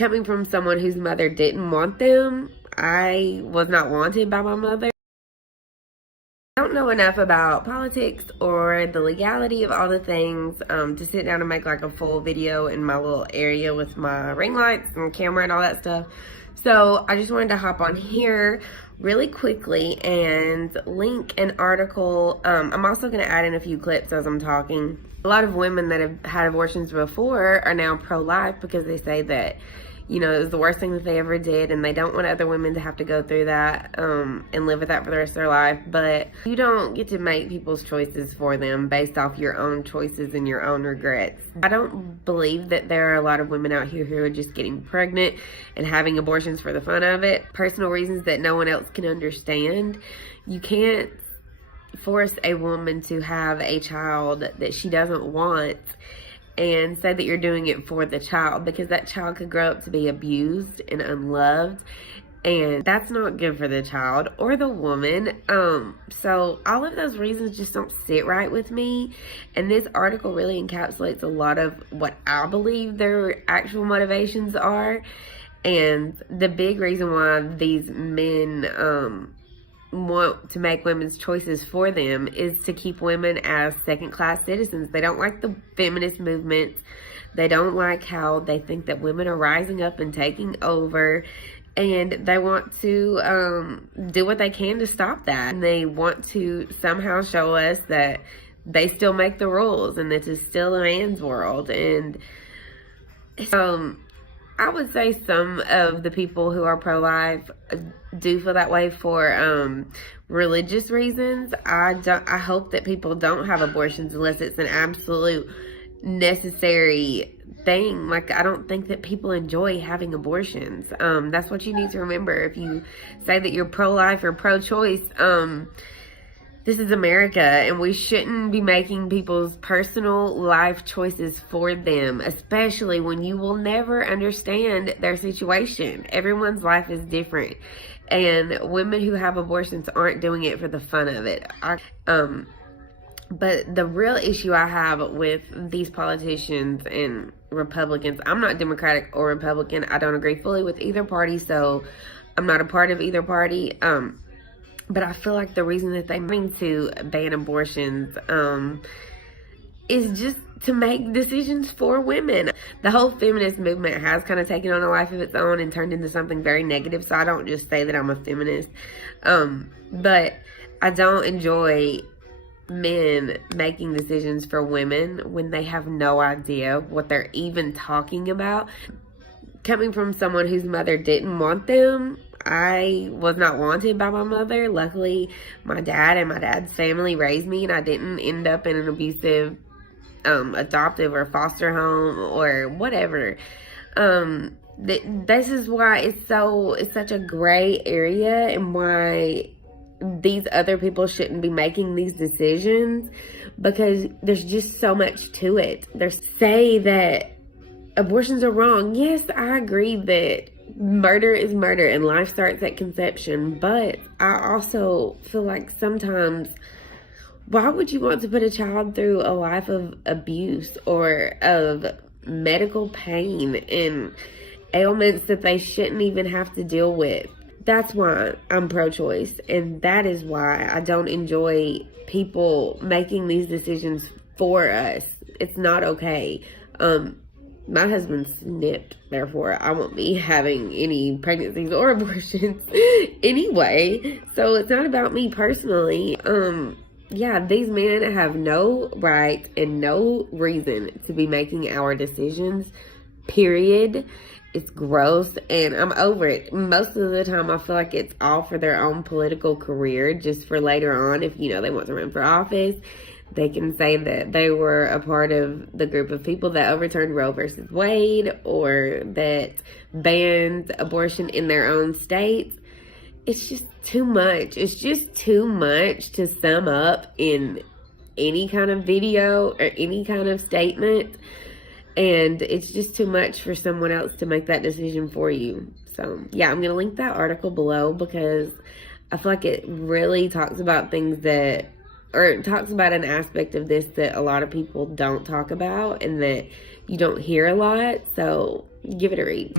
Coming from someone whose mother didn't want them, I was not wanted by my mother. I don't know enough about politics or the legality of all the things to sit down and make like a full video in my little area with my ring lights and camera and all that stuff. So I just wanted to hop on here really quickly and link an article. I'm also going to add in a few clips as I'm talking. A lot of women that have had abortions before are now pro-life because they say that, you know, it was the worst thing that they ever did, and they don't want other women to have to go through that and live with that for the rest of their life. But you don't get to make people's choices for them based off your own choices and your own regrets. I don't believe that there are a lot of women out here who are just getting pregnant and having abortions for the fun of it. Personal reasons that no one else can understand. You can't force a woman to have a child that she doesn't want and say that you're doing it for the child, because that child could grow up to be abused and unloved, and that's not good for the child or the woman. So all of those reasons just don't sit right with me, and this article really encapsulates a lot of what I believe their actual motivations are. And the big reason why these men want to make women's choices for them is to keep women as second-class citizens. They don't like the feminist movement. They don't like how they think that women are rising up and taking over, and they want to do what they can to stop that. And they want to somehow show us that they still make the rules and this is still a man's world. And I would say some of the people who are pro-life do feel that way for religious reasons. I hope that people don't have abortions unless it's an absolute necessary thing. Like, I don't think that people enjoy having abortions. That's what you need to remember. If you say that you're pro-life or pro-choice, this is America, and we shouldn't be making people's personal life choices for them, especially when you will never understand their situation. Everyone's life is different, and women who have abortions aren't doing it for the fun of it. But the real issue I have with these politicians and Republicans, I'm not Democratic or Republican. I don't agree fully with either party, so I'm not a part of either party. But I feel like the reason that they mean to ban abortions is just to make decisions for women. The whole feminist movement has kind of taken on a life of its own and turned into something very negative. So I don't just say that I'm a feminist. But I don't enjoy men making decisions for women when they have no idea what they're even talking about. Coming from someone whose mother didn't want them, I was not wanted by my mother. Luckily, my dad and my dad's family raised me, and I didn't end up in an abusive adoptive or foster home or whatever. This is why it's such a gray area, and why these other people shouldn't be making these decisions, because there's just so much to it. They say that abortions are wrong. Yes, I agree that murder is murder and life starts at conception, but I also feel like sometimes, why would you want to put a child through a life of abuse or of medical pain and ailments that they shouldn't even have to deal with? That's why I'm pro-choice, and that is why I don't enjoy people making these decisions for us. It's not okay. My husband's snipped, therefore I won't be having any pregnancies or abortions anyway. So it's not about me personally. Yeah, these men have no right and no reason to be making our decisions, period. It's gross, and I'm over it. Most of the time I feel like it's all for their own political career, just for later on, if, you know, they want to run for office. They can say that they were a part of the group of people that overturned Roe versus Wade, or that banned abortion in their own states. It's just too much. It's just too much to sum up in any kind of video or any kind of statement. And it's just too much for someone else to make that decision for you. So, yeah, I'm going to link that article below, because I feel like it really talks about things that, or it talks about an aspect of this that a lot of people don't talk about and that you don't hear a lot. So give it a read.